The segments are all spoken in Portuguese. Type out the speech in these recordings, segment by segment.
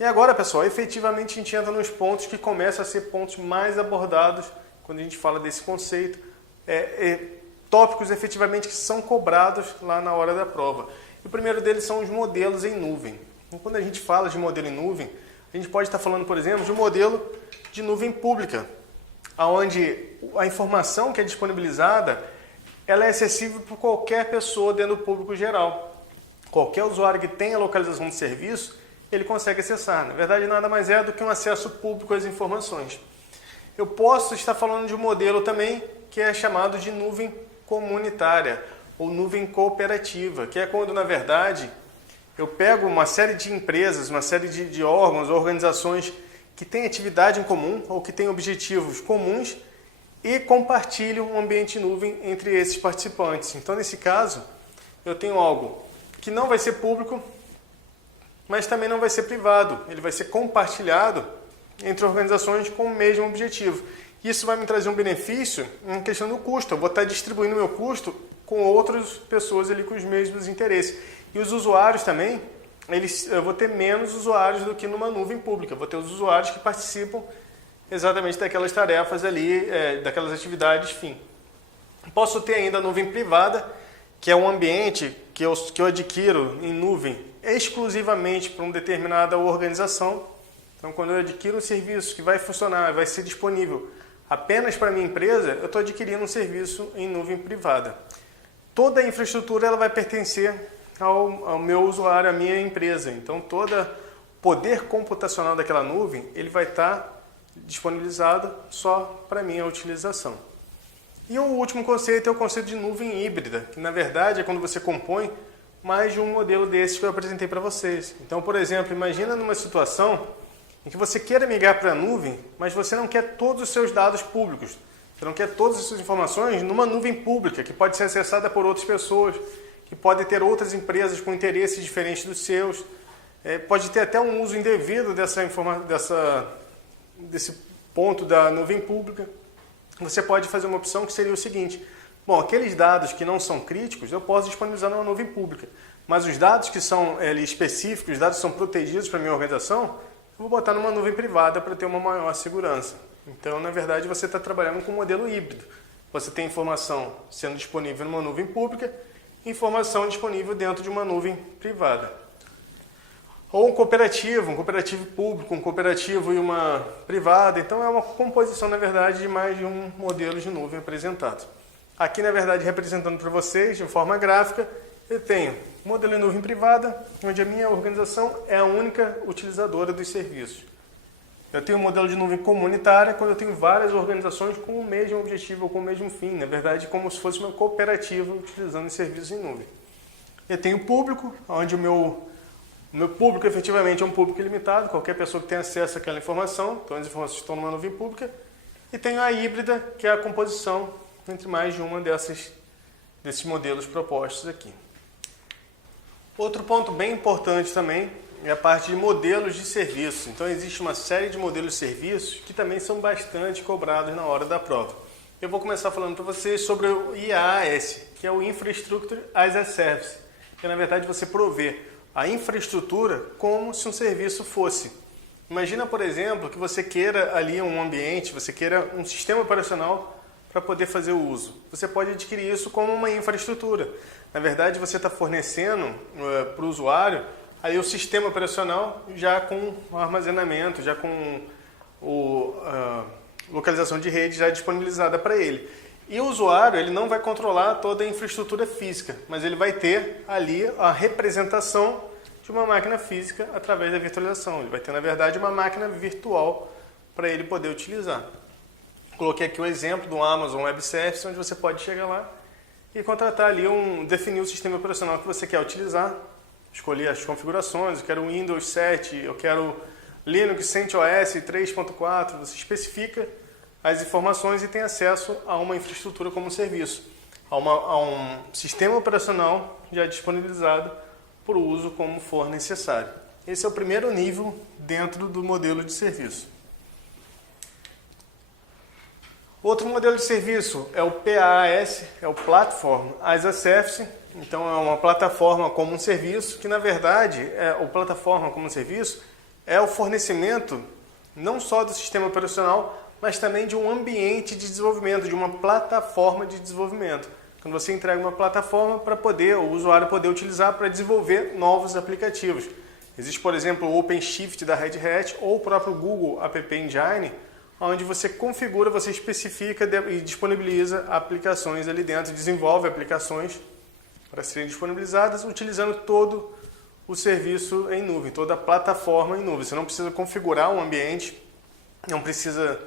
E agora, pessoal, efetivamente a gente entra nos pontos que começam a ser pontos mais abordados quando a gente fala desse conceito, tópicos efetivamente que são cobrados lá na hora da prova. E o primeiro deles são os modelos em nuvem. Então, quando a gente fala de modelo em nuvem, a gente pode estar falando, por exemplo, de um modelo de nuvem pública, onde a informação que é disponibilizada ela é acessível por qualquer pessoa dentro do público geral. Qualquer usuário que tenha localização de serviço, ele consegue acessar. Na verdade, nada mais é do que um acesso público às informações. Eu posso estar falando de um modelo também que é chamado de nuvem comunitária ou nuvem cooperativa, que é quando, na verdade, eu pego uma série de empresas, uma série de órgãos, organizações que têm atividade em comum ou que têm objetivos comuns e compartilham um ambiente nuvem entre esses participantes. Então, nesse caso, eu tenho algo que não vai ser público, mas também não vai ser privado. Ele vai ser compartilhado entre organizações com o mesmo objetivo. Isso vai me trazer um benefício em questão do custo. Eu vou estar distribuindo o meu custo com outras pessoas ali com os mesmos interesses. E os usuários também, eu vou ter menos usuários do que numa nuvem pública. Eu vou ter os usuários que participam exatamente daquelas tarefas ali, daquelas atividades, fim. Posso ter ainda a nuvem privada, que é um ambiente que eu adquiro em nuvem exclusivamente para uma determinada organização. Então, quando eu adquiro um serviço que vai funcionar, vai ser disponível apenas para a minha empresa, eu estou adquirindo um serviço em nuvem privada. Toda a infraestrutura ela vai pertencer ao meu usuário, à minha empresa. Então, todo o poder computacional daquela nuvem ele vai estar disponibilizado só para minha utilização. E o último conceito é o conceito de nuvem híbrida, que na verdade é quando você compõe mais de um modelo desses que eu apresentei para vocês. Então, por exemplo, imagina numa situação em que você queira migrar para a nuvem, mas você não quer todos os seus dados públicos. Você não quer todas as suas informações numa nuvem pública, que pode ser acessada por outras pessoas, que pode ter outras empresas com interesses diferentes dos seus, pode ter até um uso indevido desse ponto da nuvem pública. Você pode fazer uma opção que seria o seguinte: bom, aqueles dados que não são críticos eu posso disponibilizar numa nuvem pública, mas os dados que são específicos, os dados que são protegidos para a minha organização, eu vou botar numa nuvem privada para ter uma maior segurança. Então, na verdade, você está trabalhando com um modelo híbrido. Você tem informação sendo disponível numa nuvem pública, informação disponível dentro de uma nuvem privada. Ou um cooperativo público, um cooperativo e uma privada. Então, é uma composição, na verdade, de mais de um modelo de nuvem apresentado. Aqui, na verdade, representando para vocês, de forma gráfica, eu tenho um modelo em nuvem privada, onde a minha organização é a única utilizadora dos serviços. Eu tenho um modelo de nuvem comunitária, quando eu tenho várias organizações com o mesmo objetivo ou com o mesmo fim. Na verdade, como se fosse uma cooperativa utilizando serviços em nuvem. Eu tenho público, onde o meu público efetivamente é um público ilimitado, qualquer pessoa que tenha acesso àquela informação, então as informações estão numa nuvem pública. E tenho a híbrida, que é a composição entre mais de uma desses modelos propostos aqui. Outro ponto bem importante também é a parte de modelos de serviço. Então, existe uma série de modelos de serviços que também são bastante cobrados na hora da prova. Eu vou começar falando para vocês sobre o IaaS, que é o Infrastructure as a Service, que na verdade você provê a infraestrutura como se um serviço fosse. Imagina, por exemplo, que você queira ali um ambiente, você queira um sistema operacional para poder fazer o uso. Você pode adquirir isso como uma infraestrutura. Na verdade, você está fornecendo para o usuário aí o sistema operacional já com o armazenamento, já com a localização de rede já disponibilizada para ele. E o usuário ele não vai controlar toda a infraestrutura física, mas ele vai ter ali a representação de uma máquina física através da virtualização. Ele vai ter, na verdade, uma máquina virtual para ele poder utilizar. Coloquei aqui o exemplo do Amazon Web Services, onde você pode chegar lá e contratar ali, definir o sistema operacional que você quer utilizar, escolher as configurações, eu quero Windows 7, eu quero Linux CentOS 3.4, você especifica as informações e tem acesso a uma infraestrutura como serviço, a um sistema operacional já disponibilizado para o uso como for necessário. Esse é o primeiro nível dentro do modelo de serviço. Outro modelo de serviço é o PaaS, é o Platform as a Service. Então é uma plataforma como um serviço, que na verdade, o plataforma como um serviço é o fornecimento não só do sistema operacional, mas também de um ambiente de desenvolvimento, de uma plataforma de desenvolvimento. Quando você entrega uma plataforma para poder o usuário poder utilizar para desenvolver novos aplicativos. Existe, por exemplo, o OpenShift da Red Hat ou o próprio Google App Engine, onde você configura, você especifica e disponibiliza aplicações ali dentro, desenvolve aplicações para serem disponibilizadas utilizando todo o serviço em nuvem, toda a plataforma em nuvem. Você não precisa configurar um ambiente, não precisa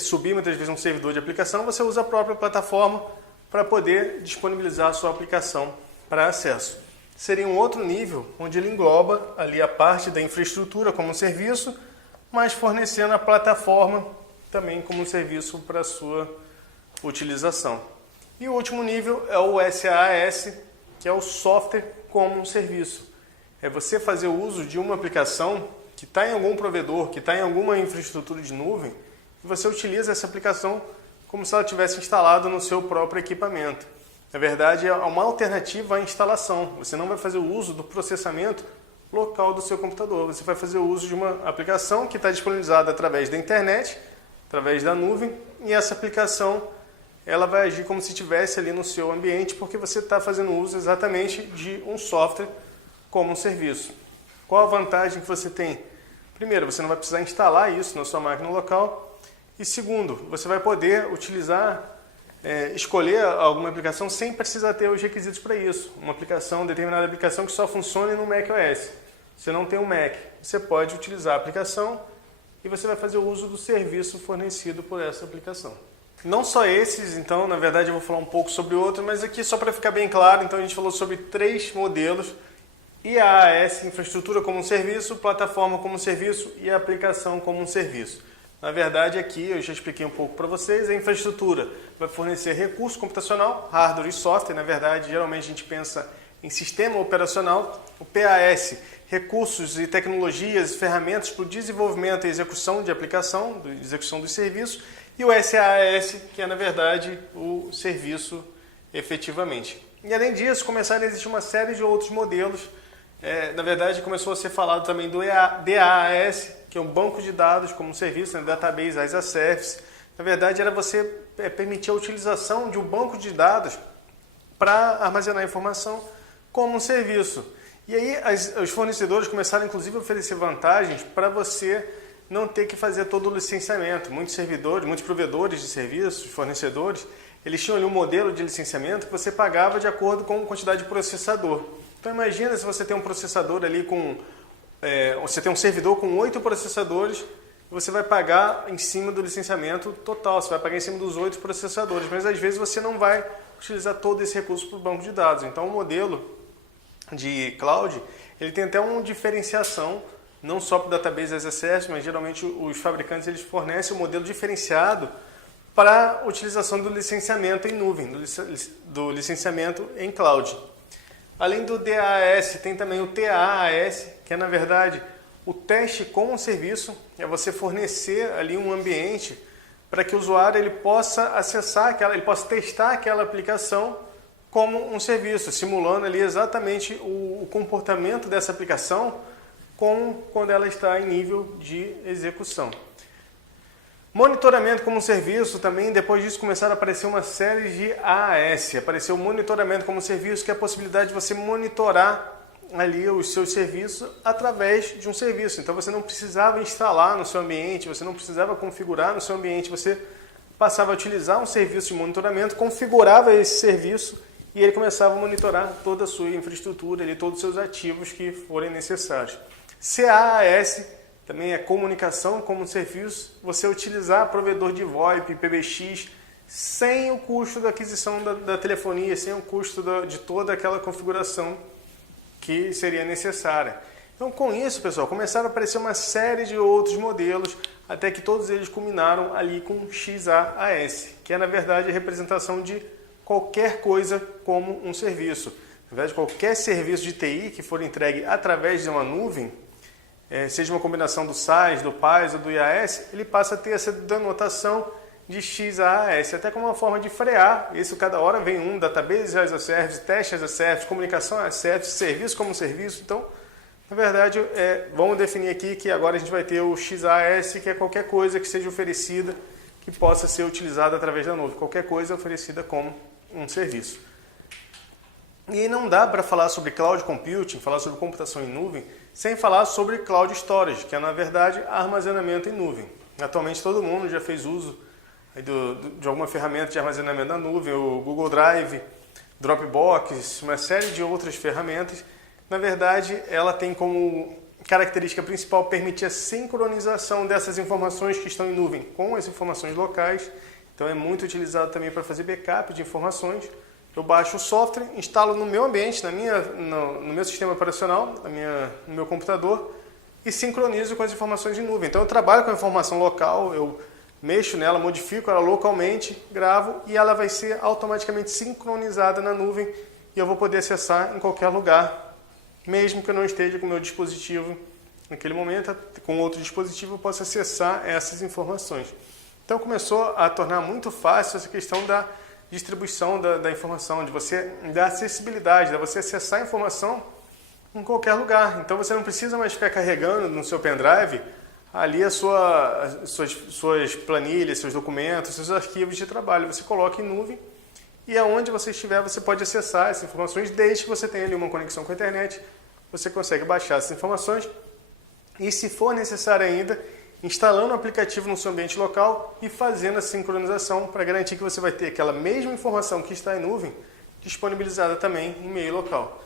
subir muitas vezes um servidor de aplicação, você usa a própria plataforma para poder disponibilizar a sua aplicação para acesso. Seria um outro nível, onde ele engloba ali a parte da infraestrutura como serviço, mas fornecendo a plataforma também como serviço para a sua utilização. E o último nível é o SaaS, que é o software como um serviço. É você fazer uso de uma aplicação que está em algum provedor, que está em alguma infraestrutura de nuvem, e você utiliza essa aplicação como se ela tivesse instalada no seu próprio equipamento. Na verdade, é uma alternativa à instalação. Você não vai fazer o uso do processamento local do seu computador. Você vai fazer o uso de uma aplicação que está disponibilizada através da internet, através da nuvem, e essa aplicação ela vai agir como se estivesse ali no seu ambiente, porque você está fazendo uso exatamente de um software como um serviço. Qual a vantagem que você tem? Primeiro, você não vai precisar instalar isso na sua máquina local. E segundo, você vai poder utilizar, escolher alguma aplicação sem precisar ter os requisitos para isso. Uma determinada aplicação que só funcione no macOS. Você não tem um Mac, você pode utilizar a aplicação e você vai fazer o uso do serviço fornecido por essa aplicação. Não só esses, então, na verdade eu vou falar um pouco sobre outros, mas aqui só para ficar bem claro, então a gente falou sobre 3 modelos: IaaS, infraestrutura como um serviço, plataforma como um serviço e aplicação como um serviço. Na verdade, aqui eu já expliquei um pouco para vocês, a infraestrutura vai fornecer recurso computacional, hardware e software. Na verdade, geralmente a gente pensa em sistema operacional. O PaaS, recursos e tecnologias, ferramentas para o desenvolvimento e execução de aplicação, execução dos serviços. E o SaaS, que é, na verdade, o serviço efetivamente. E além disso, começaram a existir uma série de outros modelos. Na verdade, começou a ser falado também do DaaS, que é um banco de dados como serviço, Database as a Service. Na verdade, era você permitir a utilização de um banco de dados para armazenar informação como um serviço. E aí, os fornecedores começaram, inclusive, a oferecer vantagens para você não ter que fazer todo o licenciamento. Muitos provedores de serviços, fornecedores, eles tinham ali um modelo de licenciamento que você pagava de acordo com a quantidade de processador. Então imagina se você tem um processador ali você tem um servidor com 8 processadores, você vai pagar em cima do licenciamento total, você vai pagar em cima dos 8 processadores, mas às vezes você não vai utilizar todo esse recurso para o banco de dados. Então o modelo de cloud, ele tem até uma diferenciação, não só para o Database as a Service, mas geralmente os fabricantes eles fornecem um modelo diferenciado para a utilização do licenciamento em nuvem, do licenciamento em cloud. Além do DaaS, tem também o TaaS, que é, na verdade, o teste com o serviço. É você fornecer ali um ambiente para que o usuário ele possa acessar, ele possa testar aquela aplicação como um serviço, simulando ali exatamente o comportamento dessa aplicação quando ela está em nível de execução. Monitoramento como serviço também, depois disso começaram a aparecer uma série de AAS. Apareceu o monitoramento como serviço, que é a possibilidade de você monitorar ali os seus serviços através de um serviço. Então você não precisava instalar no seu ambiente, você não precisava configurar no seu ambiente, você passava a utilizar um serviço de monitoramento, configurava esse serviço e ele começava a monitorar toda a sua infraestrutura, ali, todos os seus ativos que forem necessários. CaaS também é comunicação como serviço, você utilizar provedor de VoIP, PBX, sem o custo da aquisição da telefonia, sem o custo de toda aquela configuração que seria necessária. Então, com isso, pessoal, começaram a aparecer uma série de outros modelos, até que todos eles culminaram ali com XaaS, que é, na verdade, a representação de qualquer coisa como um serviço. Na verdade, qualquer serviço de TI que for entregue através de uma nuvem, seja uma combinação do SaaS, do PaaS ou do IaaS, ele passa a ter essa denotação de XaaS, até como uma forma de frear. Isso cada hora vem Database as a Service, teste as a Service, comunicação as a Service, serviço como serviço. Então, Na verdade, vamos definir aqui que agora a gente vai ter o XaaS, que é qualquer coisa que seja oferecida, que possa ser utilizada através da nuvem. Qualquer coisa oferecida como um serviço. E não dá para falar sobre cloud computing, falar sobre computação em nuvem, sem falar sobre cloud storage, que é, na verdade, armazenamento em nuvem. Atualmente, todo mundo já fez uso de alguma ferramenta de armazenamento na nuvem, o Google Drive, Dropbox, uma série de outras ferramentas. Na verdade, ela tem como característica principal permitir a sincronização dessas informações que estão em nuvem com as informações locais. Então, é muito utilizado também para fazer backup de informações. Eu baixo o software, instalo no meu ambiente, no meu sistema operacional, no meu computador e sincronizo com as informações de nuvem. Então, eu trabalho com a informação local, eu mexo nela, modifico ela localmente, gravo e ela vai ser automaticamente sincronizada na nuvem e eu vou poder acessar em qualquer lugar. Mesmo que eu não esteja com o meu dispositivo naquele momento, com outro dispositivo eu posso acessar essas informações. Então começou a tornar muito fácil essa questão da distribuição da informação, da acessibilidade, de você acessar a informação em qualquer lugar. Então você não precisa mais ficar carregando no seu pendrive ali suas planilhas, seus documentos, seus arquivos de trabalho. Você coloca em nuvem e aonde você estiver você pode acessar essas informações desde que você tenha ali uma conexão com a internet. Você consegue baixar essas informações e, se for necessário ainda, instalando o aplicativo no seu ambiente local e fazendo a sincronização para garantir que você vai ter aquela mesma informação que está em nuvem disponibilizada também em meio local.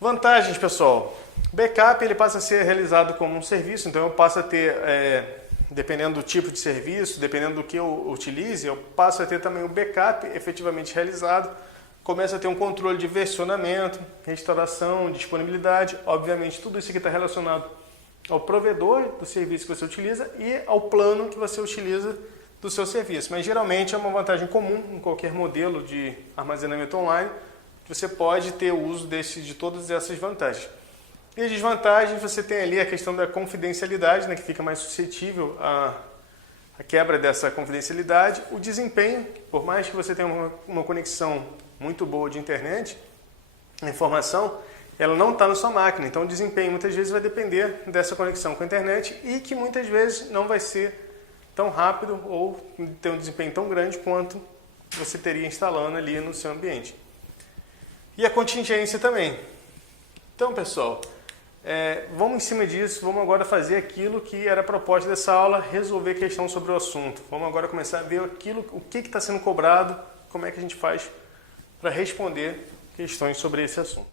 Vantagens, pessoal. Backup ele passa a ser realizado como um serviço, então eu passo a ter, dependendo do tipo de serviço, dependendo do que eu utilize, eu passo a ter também o backup efetivamente realizado. Começa a ter um controle de versionamento, restauração, disponibilidade. Obviamente, tudo isso aqui está relacionado ao provedor do serviço que você utiliza e ao plano que você utiliza do seu serviço. Mas, geralmente, é uma vantagem comum em qualquer modelo de armazenamento online, que você pode ter o uso de todas essas vantagens. E as desvantagens, você tem ali a questão da confidencialidade, né, que fica mais suscetível à quebra dessa confidencialidade. O desempenho, por mais que você tenha uma conexão muito boa de internet, a informação, ela não está na sua máquina. Então, o desempenho muitas vezes vai depender dessa conexão com a internet e que muitas vezes não vai ser tão rápido ou ter um desempenho tão grande quanto você teria instalando ali no seu ambiente. E a contingência também. Então, pessoal, vamos em cima disso, vamos agora fazer aquilo que era a proposta dessa aula, resolver questão sobre o assunto. Vamos agora começar a ver o que está sendo cobrado, como é que a gente faz para responder questões sobre esse assunto.